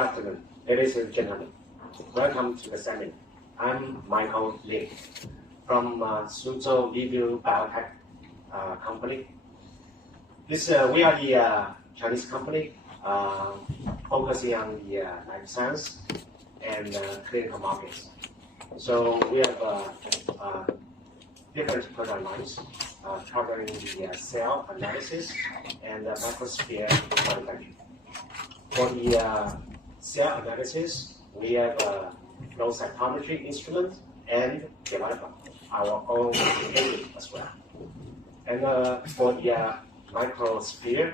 afternoon, ladies and gentlemen. Welcome to the seminar. I'm Michael Lee from CYTO2024 Biotech company. We are the Chinese company focusing on the life science and clinical markets. So we have different product lines covering the cell analysis and microsphere manufacturing. For the cell analysis, we have a flow cytometry instrument and develop our own technology as well. And for the microsphere,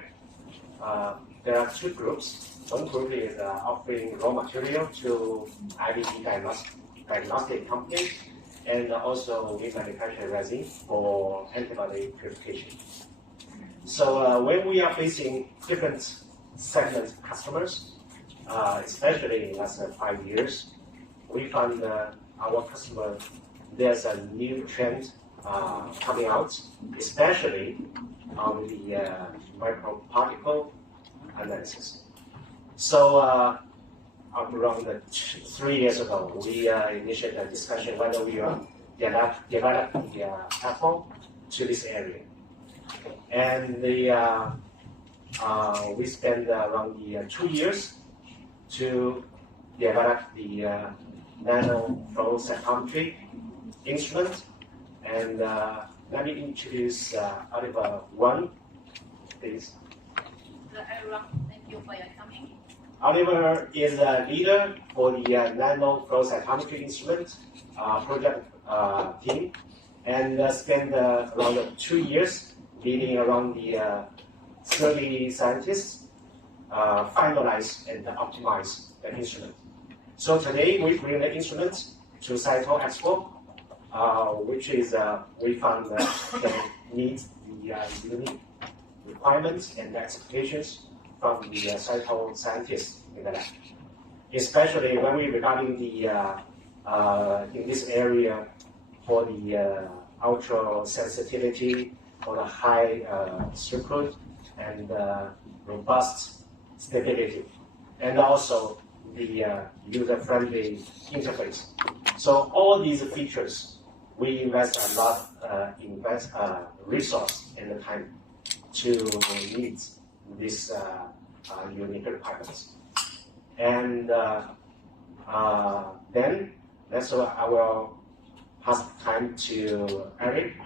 there are two groups. One group is offering raw material to IVD diagnostic companies, and also we manufacture resin for antibody purification. So when we are facing different segment customers, especially in the last 5 years, we found our customer, there's a new trend coming out, especially on the microparticle analysis. So around 3 years ago, we initiated a discussion whether we develop the platform to this area. And we spent around 2 years to develop the nano flow cytometry instrument. And let me introduce Oliver Wang, please. Hello everyone, thank you for your coming. Oliver is a leader for the nano flow cytometry instrument project team, and spent around 2 years leading around the 30 scientists finalize and optimize the instrument. So today we bring the instrument to CYTO Expo, which is we found can meet the unique requirements and expectations from the CYTO scientists in the lab. Especially when we regarding the in this area for the ultra sensitivity, for the high throughput and robust stability, and also the user-friendly interface. So all these features, we invest a lot resource and the time to meet these unique requirements. And then that's why I will pass time to Eric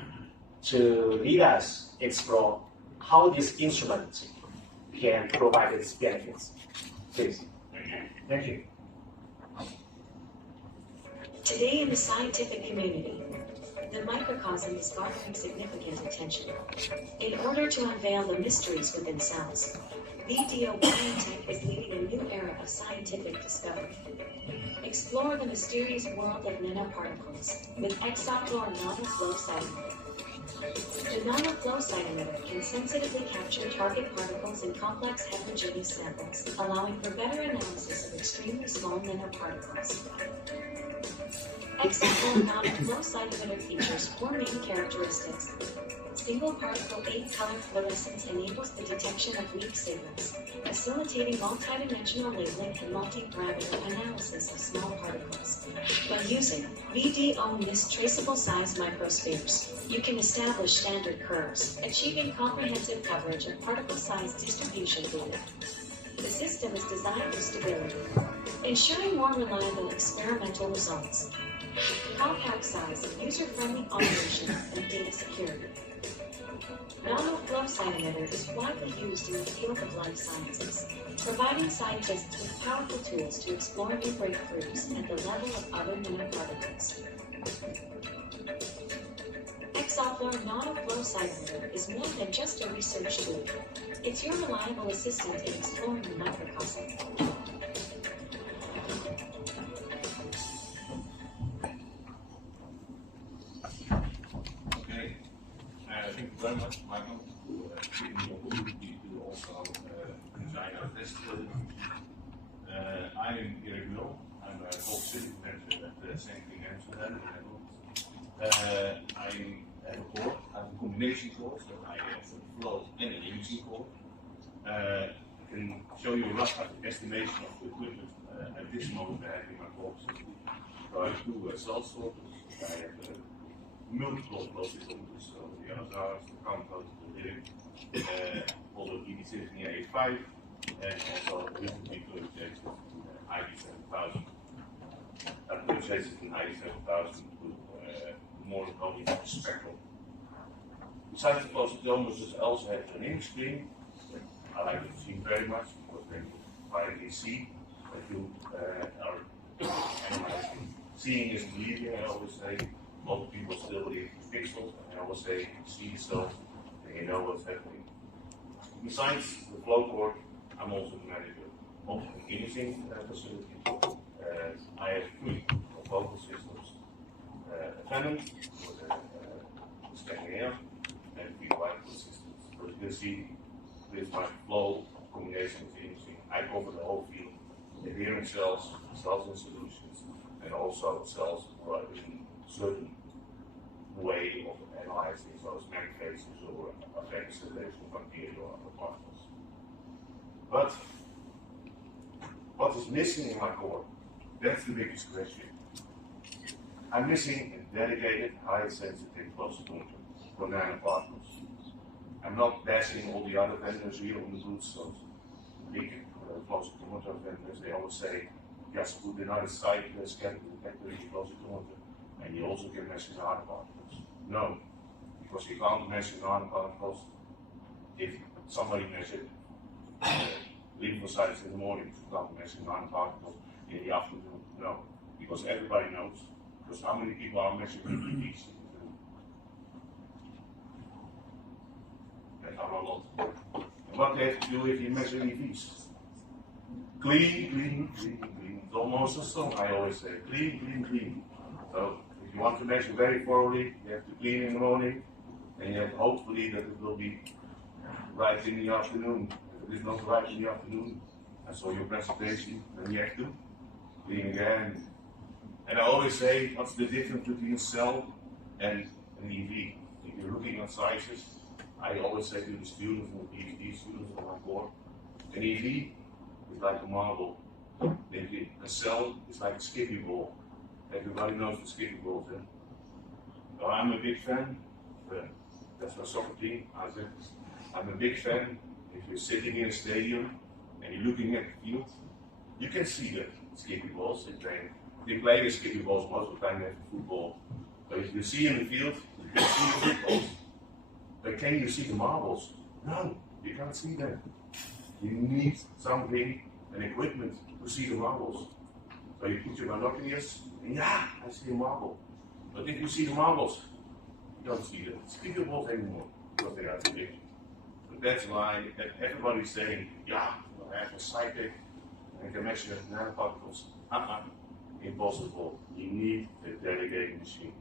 to lead us explore how this instrument can provide its benefits. Please. Thank you. Today in the scientific community, the microcosm is garnering significant attention. In order to unveil the mysteries within cells, VDO Biotech is leading a new era of scientific discovery. Explore the mysterious world of nanoparticles with Exofluor nanoflow cytometer. The nanoflow cytometer can sensitively capture target particles in complex heterogeneous samples, allowing for better analysis of extremely small nanoparticles. Exofluor nanoflow cytometer features 4 main characteristics. Single particle 8-color fluorescence enables the detection of weak signals, facilitating multidimensional labeling and multi-parameter analysis of small particles. By using VDO-NIST traceable size microspheres, you can establish standard curves, achieving comprehensive coverage of particle size distribution data. The system is designed for stability, ensuring more reliable experimental results. Compact size, user-friendly operation, and data security. Nanoflow cytometer is widely used in the field of life sciences, providing scientists with powerful tools to explore new breakthroughs at the level of other nanoparticles. Exofluor nanoflow cytometer is more than just a research tool. It's your reliable assistant in exploring the microcosm. Thank you very much, Michael, for giving me the opportunity to also design our test. I am Erik Mul. I'm a co-facility manager at the St. King Amsterdam. I have a core, I have a combination core, so I have a flow and an imaging core. can show you a rough estimation of the equipment at this moment I have in my box. So I have two cell sorters, I have multiple flow systems, so the LSRs, the compounds, the living, also ED16A5, and also recently purchased ID7000. I purchased an ID7000 with more than only spectral. Besides the flow cytometers, I also have an image screen. I like the machine very much because then you finally see that you are analyzing. Seeing is believing, I always say. Most people still believe in pixels, and I always say, see the cells, and you know what's happening. Besides the flow cord, I'm also the manager of an imaging facility. I have three focal systems, a Venom for the scanning air, and three white systems. So you can see with my flow combination with imaging, I cover the whole field, adherent cells, cells in solutions, and also cells who are in certain way of analyzing those macrophages or affects the level of bacteria or other particles. But what is missing in my core? That's the biggest question. I'm missing a dedicated, high-sensitive flow cytometer for nanoparticles. I'm not bashing all the other vendors here on the booth, so big flow cytometer vendors, they always say, just put another site, scan the flow cytometer, and you also can measure nanoparticles. No, because you can't measure nanoparticles if somebody measured lymphocytes in the morning, you can't measure nanoparticles in the afternoon. No, because everybody knows. Because how many people are measuring these? That are a lot. And what they have to do if you measure EVs? Clean, clean, clean, clean. It's almost a song I always say. Clean, clean, clean. So if you want to measure very thoroughly, you have to clean in the morning, and you have hopefully that it will be right in the afternoon. If it is not right in the afternoon, I saw your presentation, then you have to clean again. And I always say, what's the difference between a cell and an EV? If you're looking at sizes, I always say to the students and the PhD students on my board, an EV is like a marble. A cell is like a skippy ball. Everybody knows the skippy balls, eh? So I'm a big fan. That's my soccer team. I'm a big fan. If you're sitting in a stadium and you're looking at the field, you can see the skippy balls. They play the skippy balls most of the time they have football. But if you see in the field, you can see the footballs. But can you see the marbles? No, you can't see them. You need something, an equipment to see the marbles. So you put your binoculars, and yeah, I see a marble. But if you see the marbles, you don't see the skippy balls anymore because they are too big. But that's why everybody's saying, yeah, I have a CYTO and I can measure nanoparticles. Impossible. You need a dedicated machine.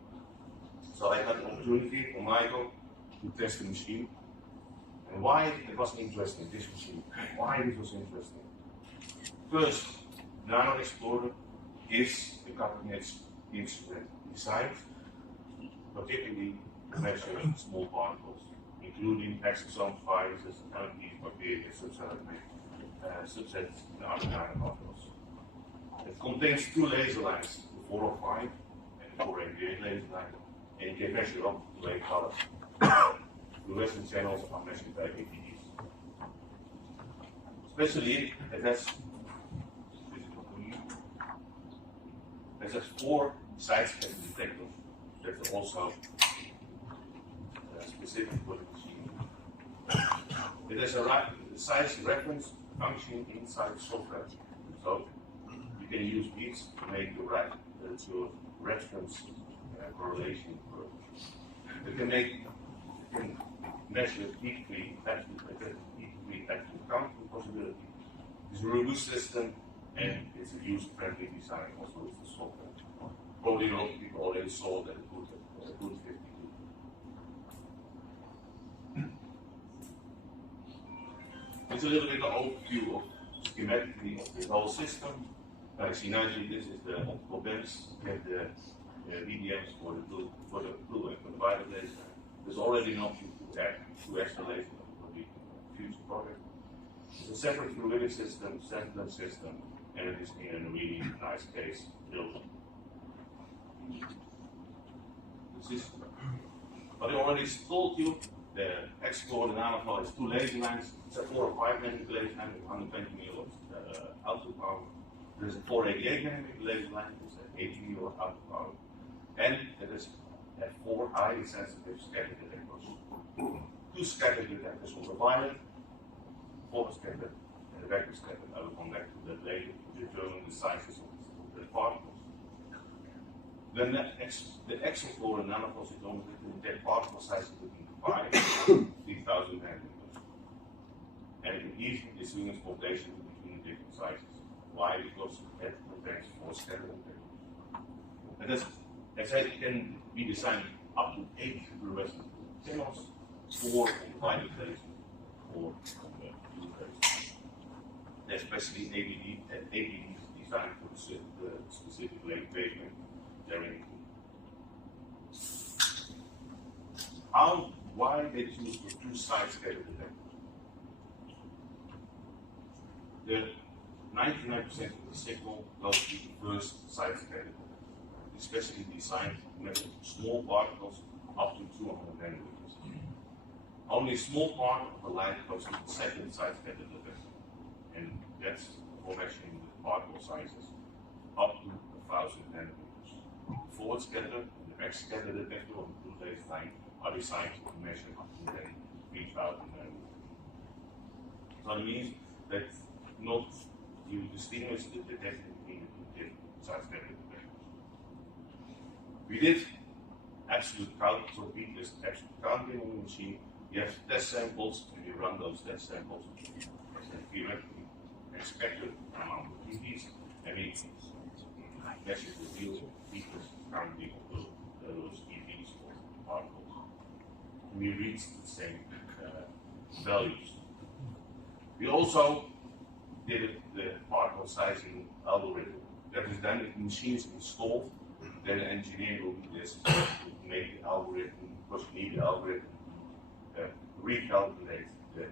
So I had an opportunity for Michael to test the machine. And why it was interesting, this machine. Why this was interesting. First, Nano Explorer is a cutting-edge instrument designed particularly to measure small particles, including exosomes, viruses, LNPs, bacteria, subsets, and other nanoparticles. It contains two laser lines, the 405 and the 488 laser line, and you can measure up to 8 colors. Fluorescent channels are measured by APDs. Especially, it has 4 side-scan detectors that are also specific for the machine. It has a size reference function inside the software. So you can use these to make the reference correlation. You can measure deeply actual counting possibility. It's a robust system and it's a user-friendly design. Also, it's the software. Probably a lot of people already saw that it would 52. It's a little bit of an overview of schematically of the whole system. I see nicely this is the optical bands. You have the VDMs for the blue and for the violet laser. There's already an option to add 2 extra lasers for the future product. a separate fluidic system, sensor system, and it is in a really nice case built. This is what I already told you. The export and nanophile is 2 laser lines. It's a 4 or 5 nanometer laser line with 120 milliwatts output power. There's a 488 nanometer laser line with 80 milliwatt output power. And it is 4 highly sensitive scatter detectors. 2 scatter detectors on the violet, 4 scatter, and the vector scatter. I will come back to that later to determine the sizes of the particles. Then the exofluor and nanophores is only to detect particle sizes between 5 and 3,000 nanometers. And it can easily distinguish population between the different sizes. Why? Because it contains 4 scatter detectors. And that's exactly can be designed up to 8 fluorescent channels, 4 on the violet laser, 4 on the blue laser. Especially ABD is designed for the specific wavelength. Why they choose the 2 side scatter detectors? The 99% of the signal goes to the first side scatter detector, especially designed to measure small particles up to 200 nanometers. Only a small part of the light goes to the second side scatter detector, and that's for measuring the particle sizes up to 1,000 nanometers. Forward scatter and the back scatter detector on the 2 laser line are designed to measure up to 3,000 nanometers. So it means that not you distinguish the detector between the 2 different side scatter detectors. We did absolute count, so we just absolute counting on the machine. You have test samples, and you run those test samples as a theoretically expected amount of TVs, and we measure the real features currently of those EVs or particles. And we reach the same values. We also did the particle sizing algorithm. That is then, if the machine is installed, then the engineer will do this to make the algorithm, because you need the algorithm recalculate the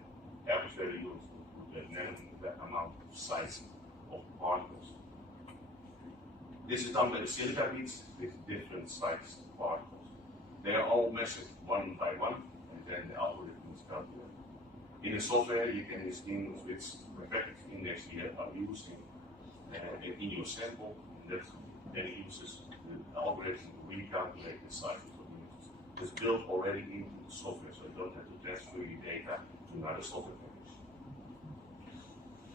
average value of the amount of size of the particles. This is done by the silica beads with different sized particles. They are all measured one by one, and then the algorithm is calculated. In the software, you can distinguish which effective index you are using in your sample, and that then uses the algorithm to recalculate the sizes of images. It's built already into the software, so you don't have to transfer your data to another software package.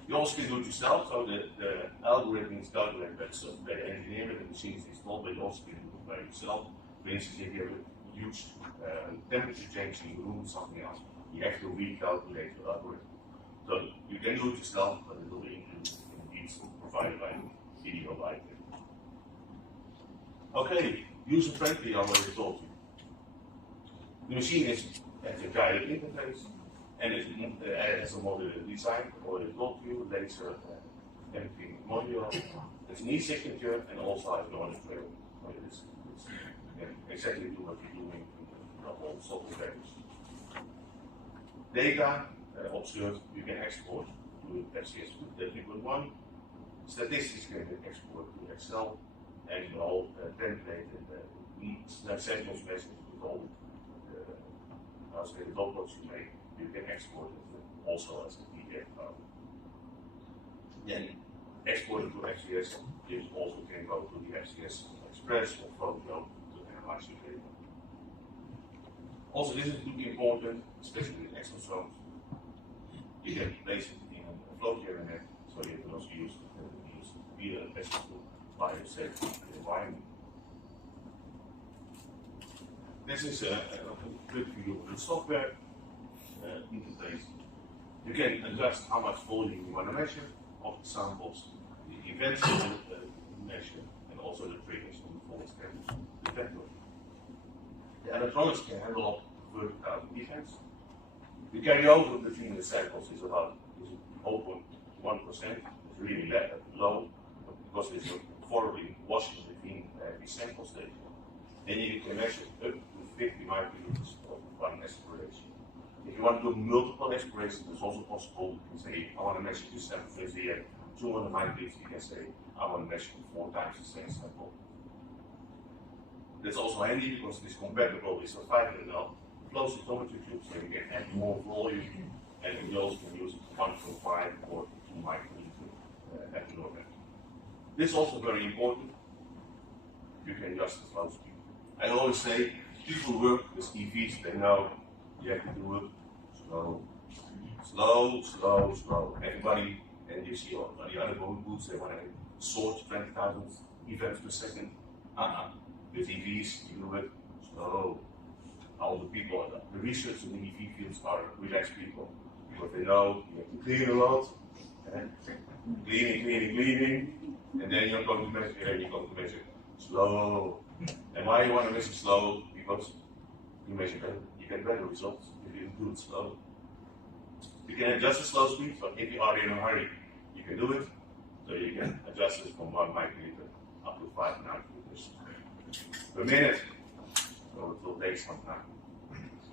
You also can do it yourself, so the algorithm is calculated by the engineer, the machine is installed, but you also can do it by yourself. For instance, if you have a huge temperature change in your room or something else, you have to recalculate the algorithm. So you can do it yourself, but it will be indeed provided by video like it. Okay, user friendly, I already told you. The machine has a guided interface, and it has a modular design. I already told you, laser, everything modular. It's an e-signature and also has an audit trail. So it's exactly do what you're doing in the whole software package. Data observed, you can export to FCS 3.1. Statistics can be exported to Excel, and you all template and samples message with all the downloads you make. You can export it also as a PDF file. Then export it to FCS. You also can go to the FCS Express or Photo to analyze your data. Also, this is really important, especially in exosomes. You can place it in a flow net, so you can also use via a biosafety environment. This is a quick view of the software interface. You can adjust how much volume you want to measure of the samples, the events you want to measure, and also the triggers on the fault scan detector. The electronics can handle up to 30,000 events. The carryover between the samples is about 0.1%. It's really low because there's a thoroughly washing between every sample station. And you can measure up to 50 microliters of one aspiration. If you want to do multiple explorations, it's also possible. You can say, I want to measure this sample here, 209 bits. You can say, I want to measure 4 times the same sample. That's also handy because it is compatible with the 500 flow cytometry tube, so you can add more volume, and you also can use 1.5 or 2 microliter ethanol. This is also very important. You can adjust the flow speed. I always say, people who work with EVs, they know you have to do it slow. Slow, slow, slow. Everybody, and you see on the other boots, they want to sort 20,000 events per second. With EVs, you do it slow. All the people, the researchers in the EV fields are relaxed people because they know you have to clean a lot, cleaning, and then you're going to measure, slow. And why you want to measure slow? Because you measure better, you get better results if you do it slow. You can adjust the slow speed, but if you are in a hurry, you can do it. So you can adjust it from 1 microliter up to 5 microliters per minute. So it will take some time.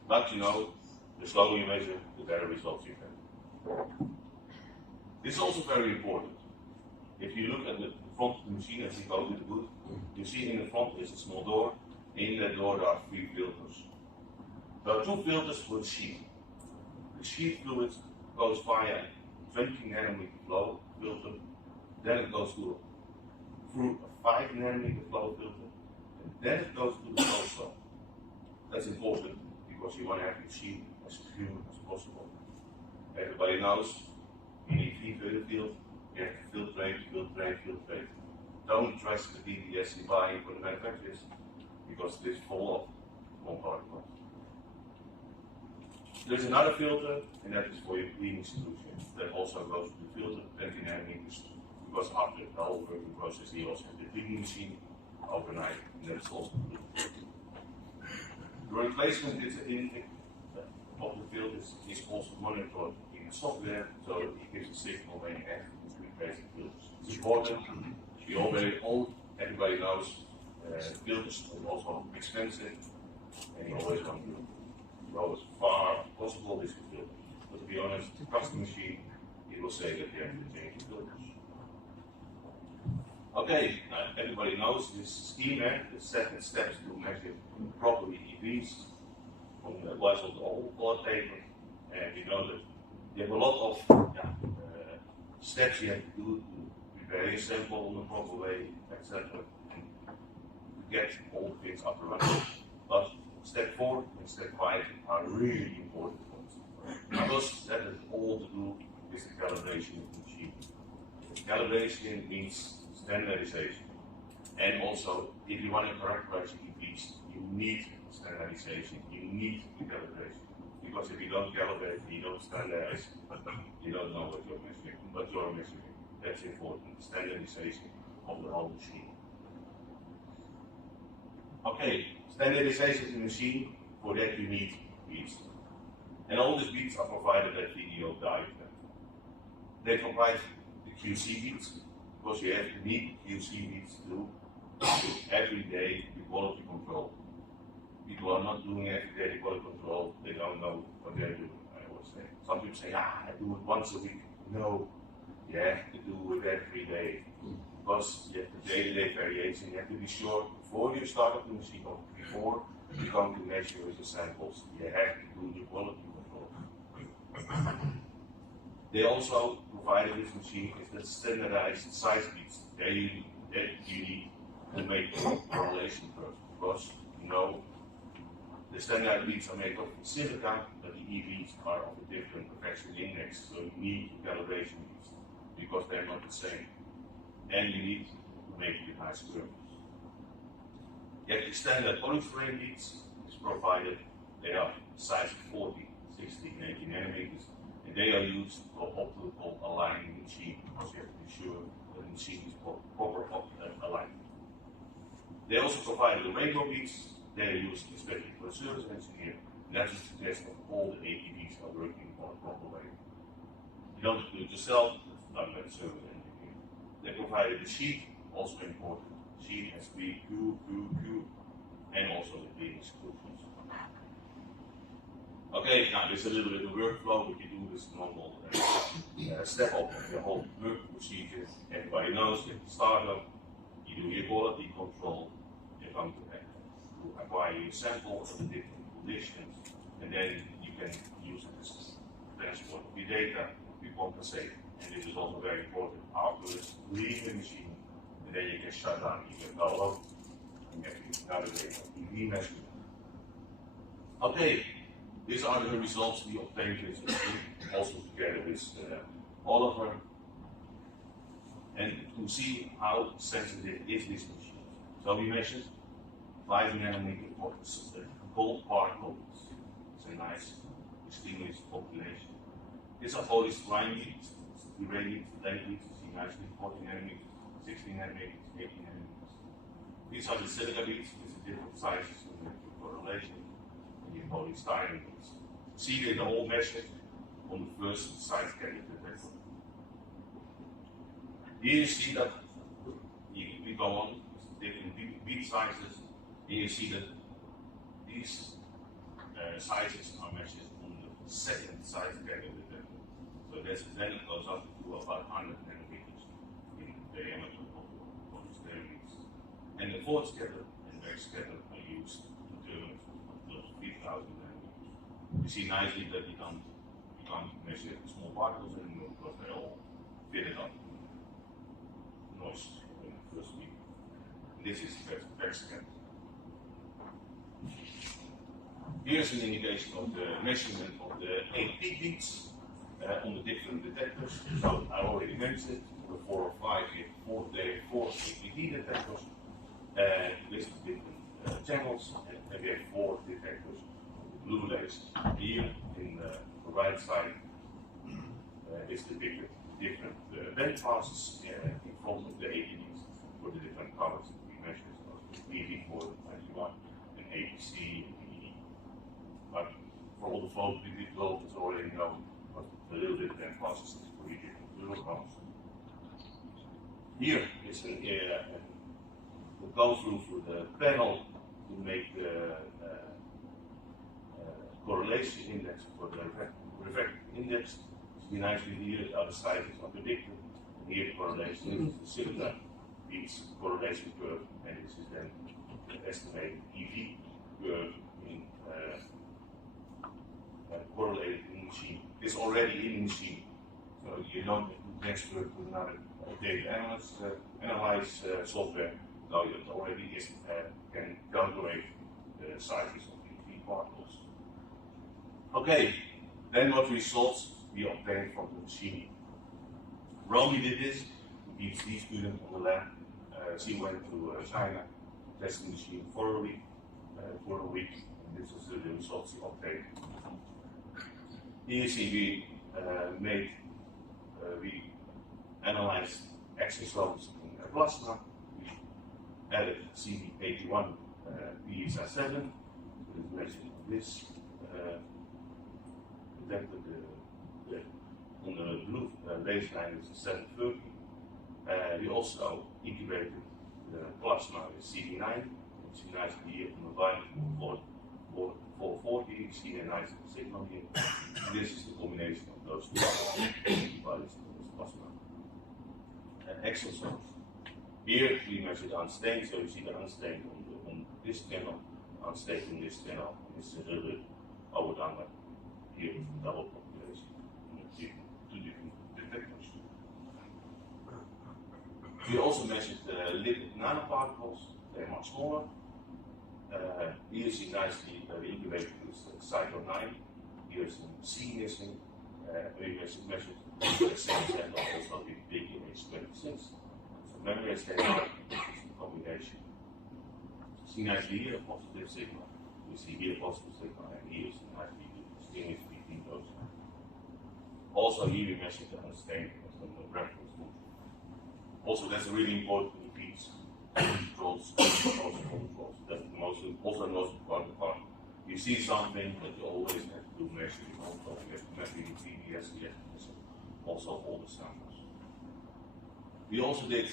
But you know, the slower you measure, the better results you get. This is also very important. If you look at the front of the machine as you go to the booth, you see in the front is a small door. In that door there are 3 filters. There are 2 filters for the sheet. The sheet fluid goes via 20 nanometer flow filter, then it goes through a 5 nanometer flow filter, and then it goes to the flow cell. That's important because you want to have the sheet as pure as possible. Everybody knows you need 3 further field, you have to filtrate. Don't trust the DDS you buy from the manufacturers because this fall off one particle. There's another filter, and that is for your cleaning solution. That also goes to the filter, 20 nanometers, because after the whole working process, you also have the cleaning machine overnight, and that's also good. The replacement is of the filter is also monitored in the software, so it gives a signal when you have to replace the filters. It's important. Everybody knows filters are also expensive, and you always want to go as far as possible with the filters. But to be honest, the custom machine, it will say that you have to change the filters. Okay, everybody knows this scheme, the 7 steps to measure properly EVs on the was of the old blood paper, and you know that you have a lot of steps you have to do to prepare your sample in the proper way, etc. To get all the things up and running. But step 4 and step 5 are really important ones. Because that has all to do with the calibration of the machine. Calibration means standardization. And also, if you want to characterize EVs, you need standardization, you need the calibration. Because if you don't calibrate, you don't standardize, you don't know what you're measuring. That's important, standardization of the whole machine. Okay, standardization of the machine, for that you need beads. And all these beads are provided by video diagram. They provide the QC beads, because you have to need QC beads to do every day the quality control. People are not doing every day the quality control, they don't know what they're doing, I always say. Some people say, I do it once a week. No, you have to do it every day. Because you have the day-to-day variation, you have to be sure before you start up the machine or before you come to measure with the samples, you have to do the quality control. They also provided this machine with the standardized size beads. That you need to make the correlation first, because you know the standard beads are made of silica, but the EVs are of a different perfection index, so you need calibration beads because they're not the same. And you need to make it with high squirrels. Yet the standard polystyrene beads is provided, they are size 40, 60, 80 nanometers, and they are used for optical aligning the machine because you have to be sure that the machine is proper aligned. They also provided the rainbow beads, they are used especially for the service engineer, and that's to suggest that all the AEVs are working on a proper way. You don't do it yourself, it's done by the service engineer. They provided the sheet, also important. The sheet has to be Q, and also the cleaning solutions. Okay, now there's a little bit of workflow, but you do this normal step up of the whole work procedure. Everybody knows at the startup, you do your quality control, you come to acquire your sample of the different conditions, and then you can use this transport of your data to compensate. And this is also very important afterwards, leave the machine, and then you can shut down, you can go off, and get another data, EV measurement. Okay, these are the results we obtained with the machine, also together with Oliver, and to see how sensitive is this machine. So we measured 5 nanometer gold particles. It's a nice distinguished population. These are polystrine beads, irradiate length beads, you see nicely 40 nanometers, 16 nanometers, 18 nanometers. These are the silica beads with the different sizes and the correlation, and your polystyrene beads. See that they're all measured on the first size category. Here you see that we go on different bead sizes. Here you see that these sizes are measured on the second size category. So then it goes up to about 100 nanometers in diameter of the beads. And the fourth scatter and back scatter are used to determine close to 3,000 nanometers. You see nicely that you can't measure small particles anymore because they all fitted up. Noise in the first beat. This is back scatter. Here's an indication of the measurement of the 8 peak beats on the different detectors. So I already mentioned the 4 or 5 here, 4 APD detectors with different channels, and we have 4 detectors of the blue layers. Here in the right side is the different band passes in front of the APDs for the different colors that we measured. So BD4, 91, and APC, and BD. But for all the folks we did well, it's already known, but a little bit band passes for each different little colors. Here is an area that goes through the panel to make the correlation index for the refractive index. See nicely here, the other side is not predicted. Here the correlation is the silica beads correlation curve, and this is then the estimated EV curve in correlated in the machine. It's already in the machine, so you don't have to transfer to another data analyze software. No, it already is, can calculate the sizes of the EV particles. Okay, then what results we obtained from the machine. Romy did this, the PhD student on the lab. She went to China, tested the machine for a week, and this is the results we obtained. Here you see we analyzed exosomes in plasma. We added CD81 PSA7, so it's measured on this. Detected on the blue baseline is 730. We also integrated the plasma with CD9. You see nicely here on the line for 440. You see a nice signal here. This is the combination of those two antibodies in this plasma. Exosomes. Here we measured unstained, so you see the unstained on this channel, unstained on this channel. It's a little bit overdone, but here is the double population. Two different detectors. We also measured lipid nanoparticles. They're much smaller. Here you see nicely the incubator is CYTO9. Here's some C missing. We measured the same channel also with big image 26. So memory is the combination. See nicely here a positive signal. We see here a positive signal, and here is nicely distinguished between those. Also here we measured the unstained as the reference group. Also that's a really important piece. Controls. That's the most important part. You see something that you always have to measure. You have to measure the TDS, also all the samples. We also did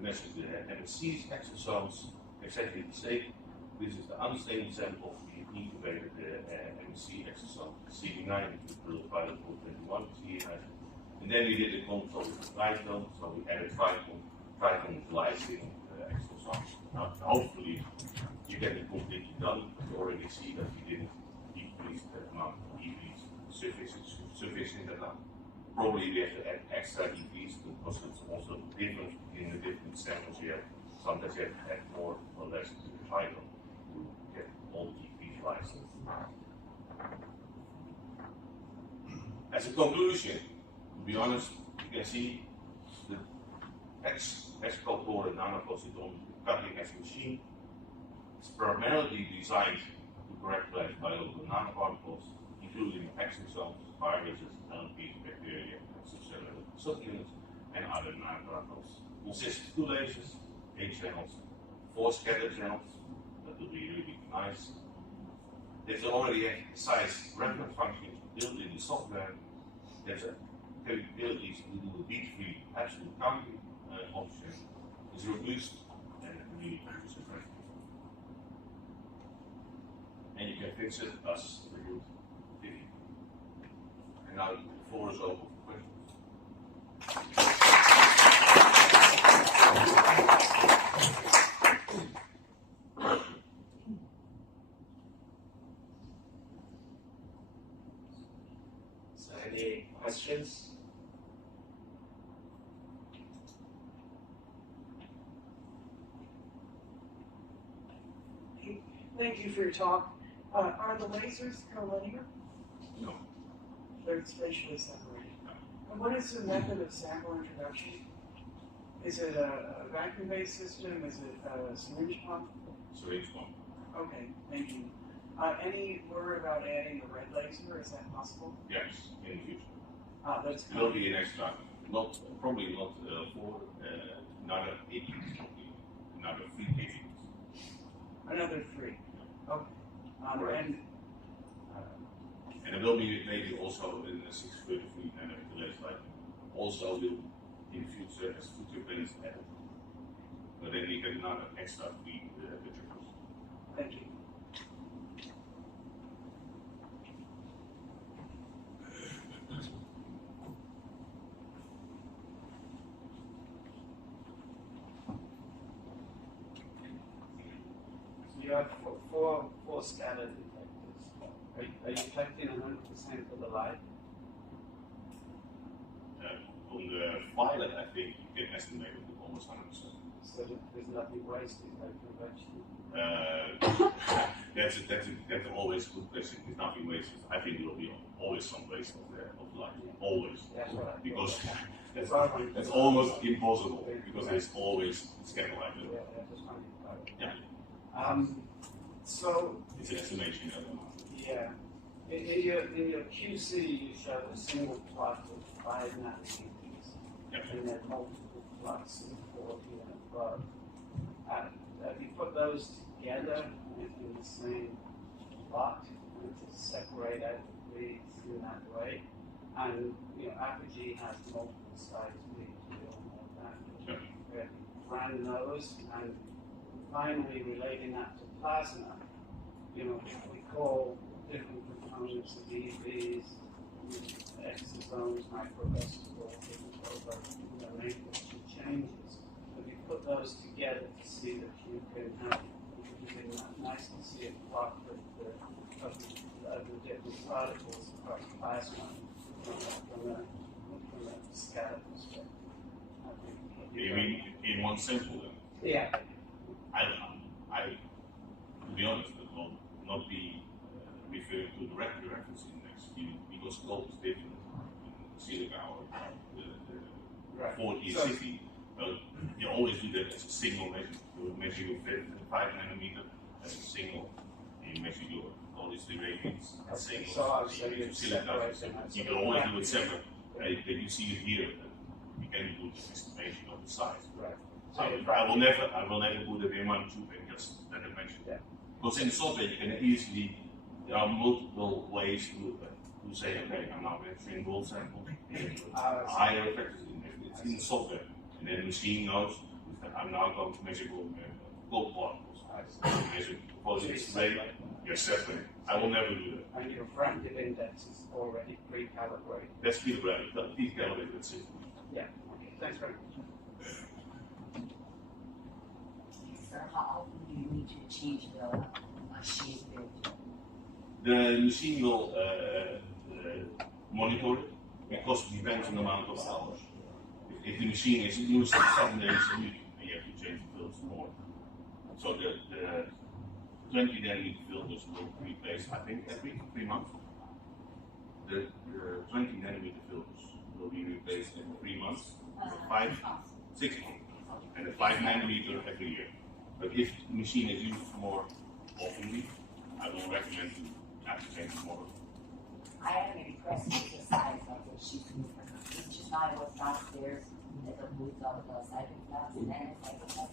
measure the MSC's exosomes, exactly the same. This is the unstained sample. incubated the MEC exosome CD9 to the CYTO2024 CD9. And then we did the control with CYTO, so we added triton glycine exosomes. Now, hopefully, you get it completely done. You already see that we didn't decrease the amount of EVs sufficient enough. Probably we have to add extra EVs because it's also different in the different samples you have. Sometimes you have to add more or less to the triton to get all the EVs licensed. As a conclusion, to be honest, you can see the X-coated nanoplasmid cutting-edge machine is primarily designed to characterize biological nanoparticles, including exosomes, viruses, LNPs, bacteria, subcellular subunits, and other nanoparticles. Consists of 2 lasers, 8 channels, 4 scatter channels. That will be really nice. There's already a size reference function built in the software. There's a capabilities to do a beat-free absolute counting option. It's robust and really user-friendly. And you can fix it as a good video. And now the floor is open for questions. So any questions? Thank you for your talk. Are the lasers collinear? No. They're spatially separated. And what is the method of sample introduction? Is it a vacuum-based system? Is it a syringe pump? Syringe pump. Okay, thank you. Any word about adding a red laser? Is that possible? Yes, in the future. That's It will be an extra, probably not for another 8 weeks, probably another 3 days. another 3. Okay. Right. And it will be maybe also in the 633 nanometer laser light. Also will in the future as future plans added. But then we get another extra 3 pictures. Thank you. You have four scatter detectors. Are you collecting 100% of the light? On the pilot, I think you can estimate it with almost 100%. So there's nothing wasted, no convection. That's always a good question. There's nothing wasted. I think there will be always some waste of light. Always. That's what I Because thought. that's almost impossible because there's always scatter light. Yeah, that's fine. Yeah. So It's an estimation. yeah, in your QC you show a single plot with 5 nanometers, Yeah. and then multiple plots of 40 and above. Have you put those together in the same plot and to separate out the reads in that way? And Apogee has multiple size reads, we all know that. Yeah. Ran those, and finally relating that to plasma, we call different components of EVs, exosomes, microvesicles, matrix changes. But you put those together to see that you can have, nice to see a plot of the different particles across plasma from a scatter perspective. You mean in one sample then? Yeah. To be honest, I will not be referring to the reference index because gold is different in silica or the 40 So, 60. You always do that as a single measure. You measure your 5 nanometer as a single, and you measure your all these ratings as single. So I was saying you it's silica. separate them as You a can always do vacuum. it separate. Then you see it here. You can do the estimation of the size. Right. I will never put it in one tube and just let it mention. Yeah. Because in the software you can easily, there are multiple ways to say, okay, I'm now measuring gold samples, higher effects it's in the software. And then the machine knows that I'm now going to measure gold particles. Measure positive rate, Yes, certainly. I will never do that. And your fractive index is already pre-calibrated. That's calibrated, please calibrate that system. Yeah, okay, thanks very much. Sir, how often do you need to change the machine filter? The machine will monitor it because it depends on the amount of hours. If the machine is used 7 days a week, then you have to change the filters more. So the 20 nanometer filters will be replaced, I think, every 3 months. The 20 nanometer filters will be replaced in 3 months, 6 months, and the 5 nanometer every year. But if the machine is used more often, I will recommend to have to change it more. I am impressed with the size of the sheet mover. It's just now I was downstairs at the booth of the CYTO and CYTO.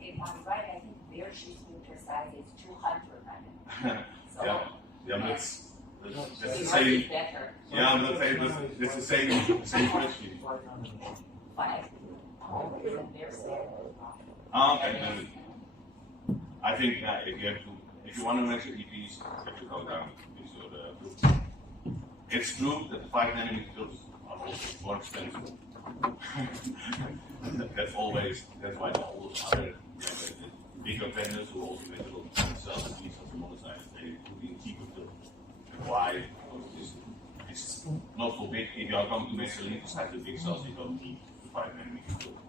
If I'm right, I think their sheet mover size is 200. So Yeah, that's the it same. be better. Yeah, that's the same question. 5. Isn't there same? Okay, then I think if you want to measure EVs, you have to go down into the filter. It's true that the 5 nanometer filters are also more expensive. That's why all those other bigger vendors who also make a lot of themselves and these on the other side, they put in cheaper filters. Why? It's not so big. If you are going to make a little size of big cells, you don't need the 5 nanometer filter.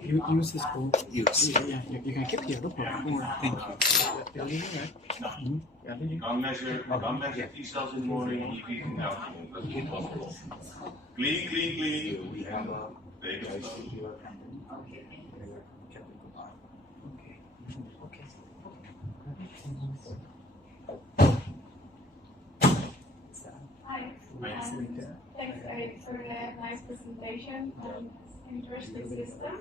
You use this board. Use. Yeah, you can keep here. No problem. Thank you. You can't measure T cells in the morning, EVs in the afternoon. That's impossible. Clean. There you go. Hi. Thanks, Eric, for the nice presentation on this interesting system.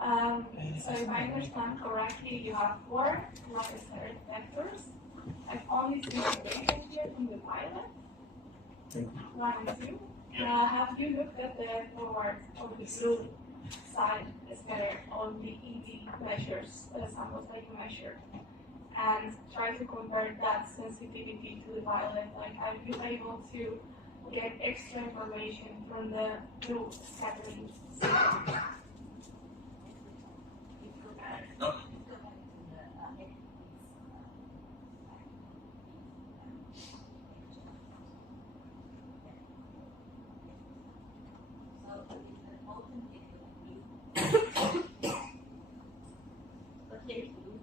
So if I understand correctly, you have 4 rocket detectors. I've only seen the data here from the pilot, 1 and 2. Have you looked at the forward of the blue side scatter on the EV measures, the samples that you measured, and try to convert that sensitivity to the violet? Like, are you able to get extra information from the blue scattering system? No. But here you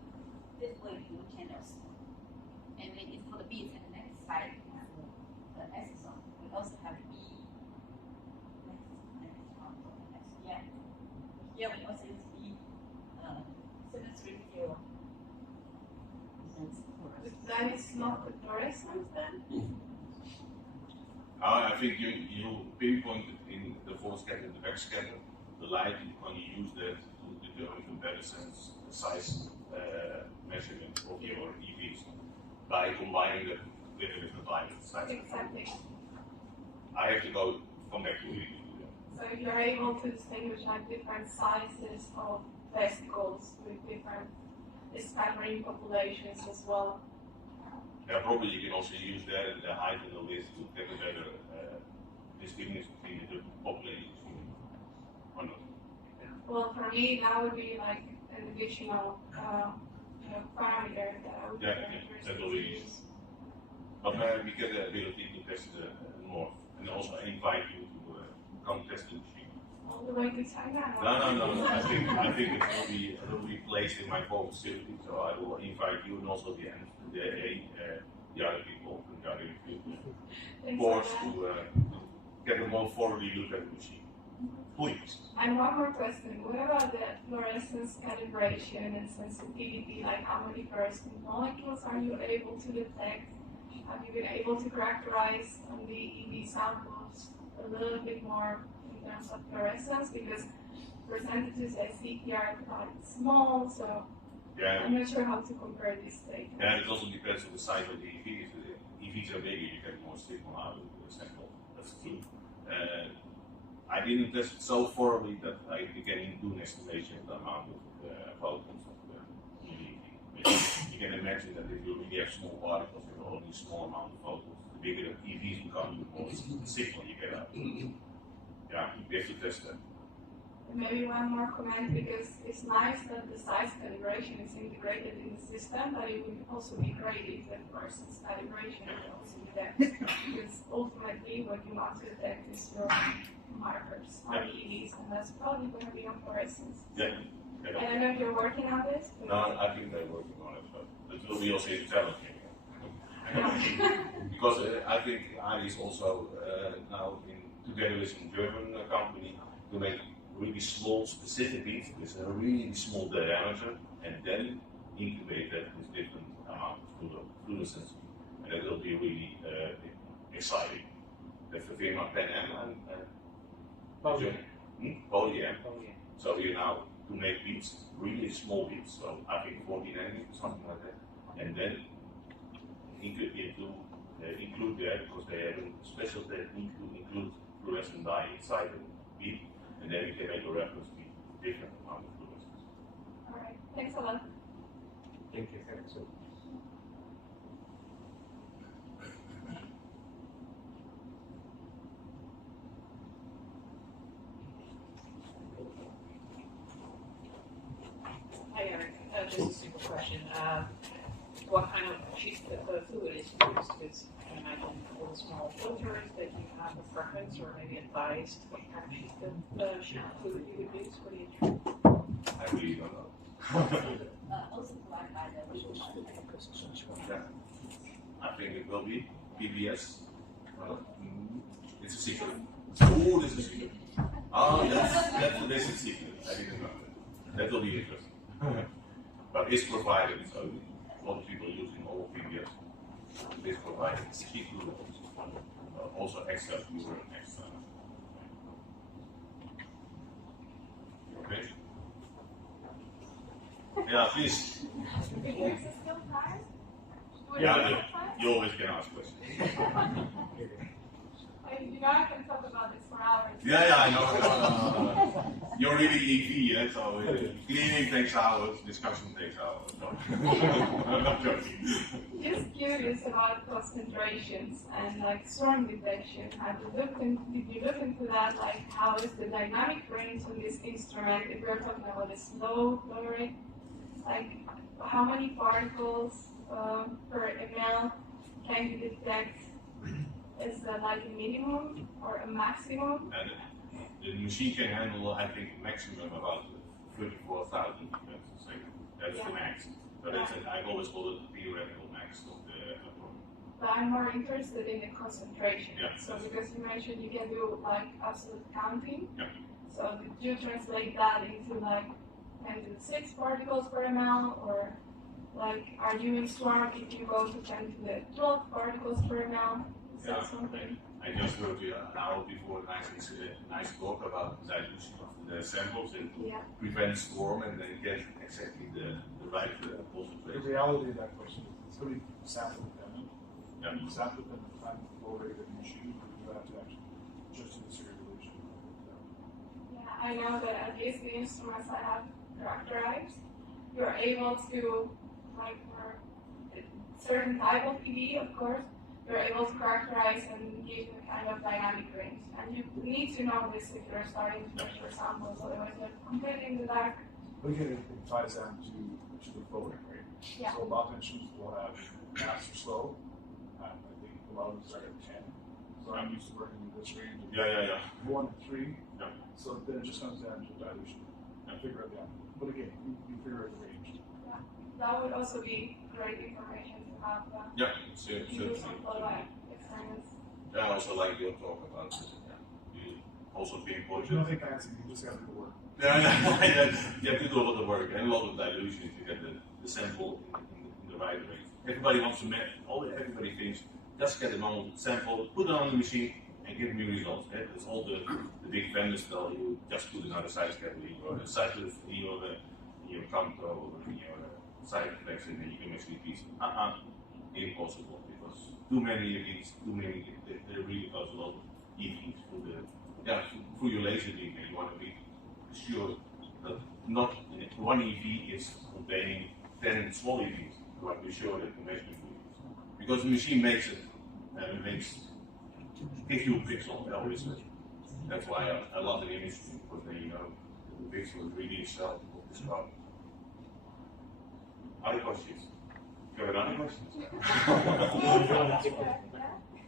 this way blue channels. And then it's for the beats and the next side the S zone. We also have E. Yeah. Here we also use E 730. Then it's not the fluorescence then? I think you pinpointed in the forward scatter and the back scatter the light when you use that to determine comparisons, the size measurement of your EVs by combining them with the violet size. Exactly. I have to come back to you. So if you're able to distinguish like different sizes of vesicles with different scattering populations as well. Yeah, probably you can also use that the height and the width to get a better distinguish between the populations. Or not? Well, for me, that would be like an additional parameter that I would be interested that to will be use. But we get the ability to test more, and also invite you to come test the machine. All the way to China? No. I think it will be placed in my home facility, so I will invite you and also the other people from the other Thanks course for that. to get a more thoroughly look at the machine. Please. And one more question. What about the fluorescence calibration and sensitivity? Like how many fluorescent molecules are you able to detect? Have you been able to characterize on the EV samples a little bit more in terms of fluorescence? Because percentages I see here are quite small, so Yeah. I'm not sure how to compare these data. And it also depends on the size of the EVs. The EVs are bigger, you get more signal out of the sample. That's true. I didn't test it so thoroughly that I can do an estimation of the amount of photons of the EV. can imagine that if you really have small particles with only a small amount of photons, the bigger the EVs become, the more signal you get out. Yeah, we have to test that. Maybe one more comment, because it's nice that the size calibration is integrated in the system, but it would also be great if the person's calibration would also be there. Because ultimately what you want to detect is your markers on the EVs, and that's probably going to be on fluorescence. Yeah. I don't know if you're working on this. No, I think they're working on it, but it will be also challenging. Because I think I is also now together with some German company to make really small specific beads with a really small diameter, and then incubate that with different amount of fluorescence, and that will be really exciting. That's the firma Pen M and Poly-M. So you now to make beads, really small beads. So I think 40 nanometers, something like that, and then include there, because they have a special technique to include fluorescent dye inside the bead, and then you can make a reference bead with different amount of fluorescence. All right, thanks a lot. Thank you. Thanks. Hi, Eric. Just a simple question. What kind of sheet of fluid is used? Because I can imagine for the small filters that you have a preference or maybe advised what kind of sheet of fluid you would use for the instrument. I really don't know. Also provided by the visual Yeah. I think it will be PBS. It's a secret. Oh, this is a secret. Oh, that's a secret. I didn't know that. That will be interesting. But it's provided, so a lot of people are using all PBS. It's provided sheet fluid, also extra pure and extra. Okay? Yeah, please. Is it still time? Yeah, you always can ask questions. You know, I can talk about this for hours. Yeah, I know. You're really EV, yeah? So cleaning takes hours, discussion takes hours. No. I'm not joking. Just curious about concentrations and like swarm detection. Did you look into that? Like, how is the dynamic range on this instrument? If we're talking about a slow flow rate, like how many particles per ml can you detect? Is that like a minimum or a maximum? And the machine can handle, I think, maximum about 34,000 events a second. That's the max. But I've always called it the theoretical max of the program. But I'm more interested in the concentration. Yeah. So because you mentioned you can do like absolute counting. Yeah. So did you translate that into like 10 to the 6 particles per ml, or like are you in swarm if you go to 10 to the 12 particles per ml? Is that something? I just heard you an hour before nice talk about dilution of the samples and prevent swarm and then get exactly the right concentration. The reality of that question is it's really sample dependent. Yeah. Sample dependent time flow rate of the machine, you have to actually just do the circulation. Yeah, I know that at least the instruments I have characterized, you're able to, like for a certain type of EV, of course, you're able to characterize and give a kind of dynamic range. And you need to know this if you're starting to measure samples, otherwise you're completely in the dark. But again, it ties down to the flow rate, right? Yeah. So a lot of instruments will have fast or slow. I think a lot of them start at 10. So I'm used to working in this range of 1 to 3. Yeah. So then it just comes down to dilution. Figure out the output. But again, you figure out the range. Yeah. That would also be great information to have. Yeah, use on follow-up experiments. Yeah, I also like your talk about you also being There's nothing fancy, you just have to work. Yeah, you have to do a lot of work and a lot of dilution to get the sample in the right range. Everybody wants to match, everybody thinks, just get a normal sample, put it on the machine, and give me results. That's all the big vendors tell you, just put another size category or a cyclist in your Canto or in your side effects, and then you can actually piece. Impossible, because too many of these, there really goes a lot of EVs through your laser beam, and you want to be sure that not one EV is containing 10 small EVs. to be sure that the measurement will use. Because the machine makes it, and it makes a few pixels, obviously. That's why I love the image, because then you know the pixel is really itself of this problem. Other questions? You have another question?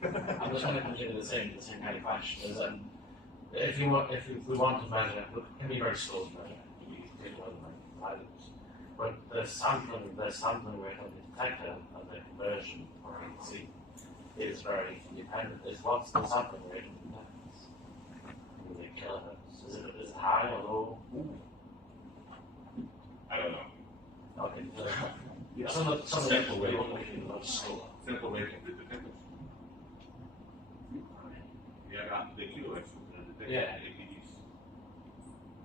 I was going to consider the same kind of question. Is if we want to measure, it can be very slow to measure. You take one like items, but the sampling rate of the detector and the conversion or ANC is very independent. Is what's the sampling rate of the detectors? In the kilohertz. Is it high or low? I don't know. Okay. Some of the way of slower. Simple way of the detectors. Yeah, the kilohertz. Yeah.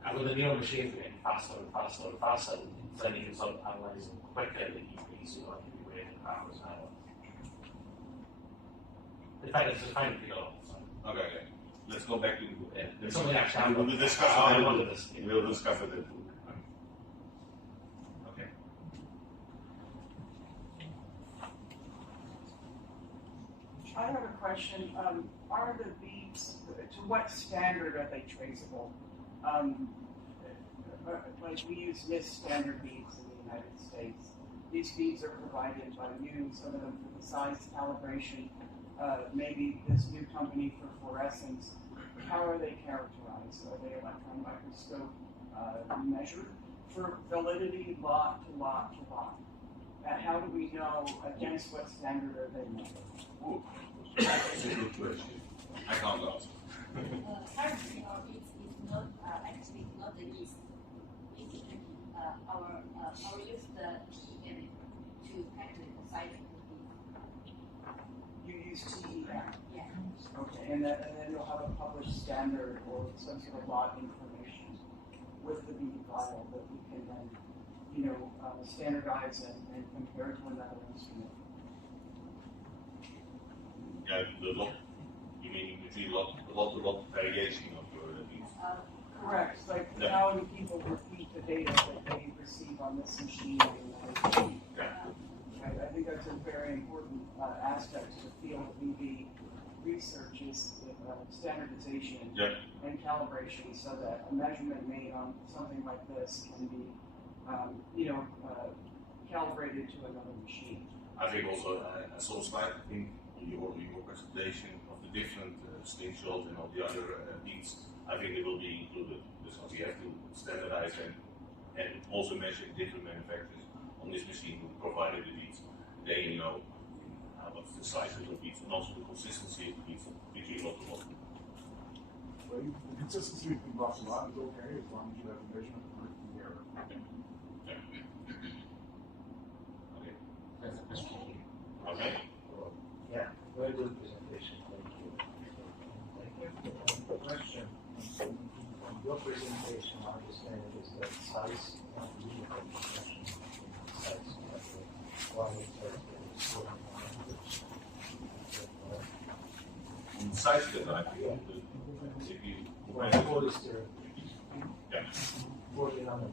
And with the newer machines, they're getting faster and faster and faster, and then you can sort of analyze them quicker than EPs, you don't have to be waiting hours and hours. In fact, it's just fine to go. Okay. Let's go back to There's something actually we'll discuss it. We'll discuss it. Okay. I have a question. Are the beads, to what standard are they traceable? Like we use NIST standard beads in the United States. These beads are provided by you, some of them for the size calibration. Maybe this new company for fluorescence. How are they characterized? Are they electron microscope measured for validity lot to lot to lot? How do we know against what standard are they measured? Ooh, that's a good question. I can't answer. Currently, our beads is not actually not the yeast. Our use the TEM to calculate the size of the bead. You use TEM? Yeah. Okay, and then you'll have a published standard or some sort of lot information with the bead file that we can then, standardize and compare to another instrument. Yeah, the lot. You mean between lot variation of your beads? Correct. Like how many people repeat the data that they receive on this machine and another machine. Yeah. I think that's a very important aspect to the field of EV research is standardization and calibration, so that a measurement made on something like this can be, calibrated to another machine. I think also I saw a slide. I think your presentation of the different slingshots and all the other beads. I think they will be included because we have to standardize and also measure different manufacturers on this machine who provided the beads. They know what's the size of the beads and also the consistency of the beads between lot to lot. So the consistency between lots and lot is okay as long as you have the measurement for the error. Okay. Yeah, very good presentation. Thank you. Thank you. The question from your presentation, I understand is that size of the discussion. Size of On the size that I feel, if you yeah. 40 nanometers.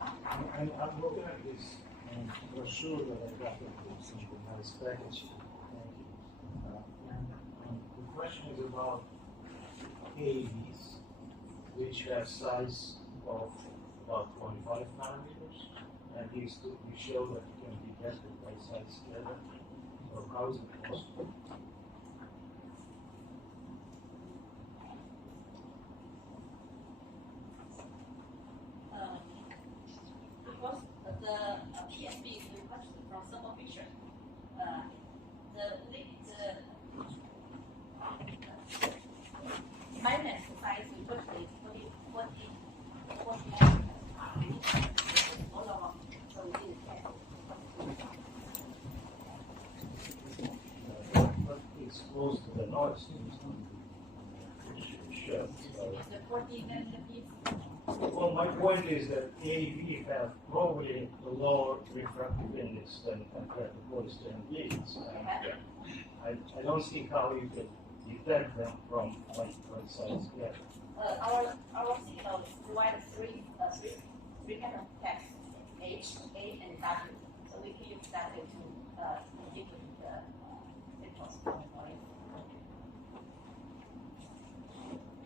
I'm looking at this brochure that I got from this nice package. Thank you. The question is about AAVs, which have size of about 25 nanometers, and these two we show that it can be tested by size together. So how is it possible? Because the PSB is requested from sample picture. The minus size requested is 40 all of them. So we did it. But it's close to the noise. Sure. Is the 40 nanometers? Well, my point is that AAV have probably a lower refractive index than compared to polystyrene beads. I don't see how you can detect them from one size together. Our signal is divided three kind of tests, H, A, and W. So we can use that to indicate the possible noise.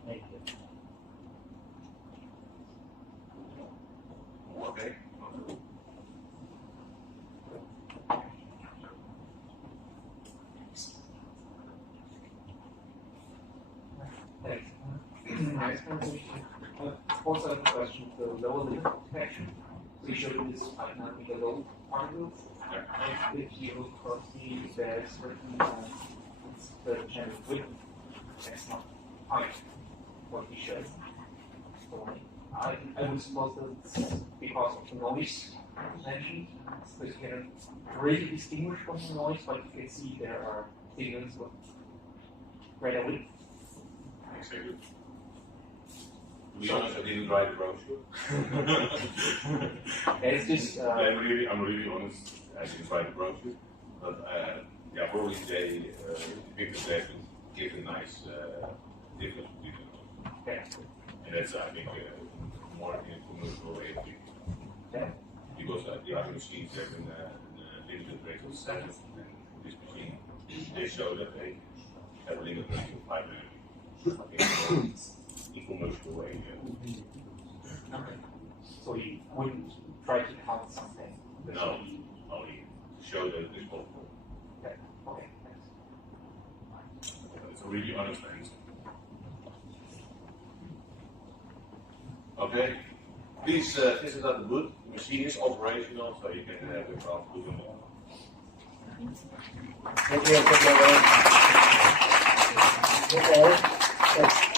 Thank you. Okay. Thanks. Nice presentation. Also have a question for lower limit detection. So you showed this right now with the low particles. And if you look closely, there's certain the channel width that's not high, what we showed. So I would suppose that it's because of the noise mentioned, because you can really distinguish from the noise, but you can see there are signals with greater width. Exactly. To be honest, I didn't write the brochure. It's just. I'm really honest. I didn't write the brochure, but yeah, probably they pictures give a nice difference between them. Okay. And that's I think more in a commercial way of thinking. Yeah. Because the other machines have a limited range of 7, and this machine they show that they have a limited range of 5 millimeters. In commercial way. Okay. So you wouldn't try to count something? No, only show that it's possible. Okay. Okay. Thanks. It's a really honest answer. Okay. Please visit at the booth. The machine is operational, so you can have it off to them all. Thank you. Okay.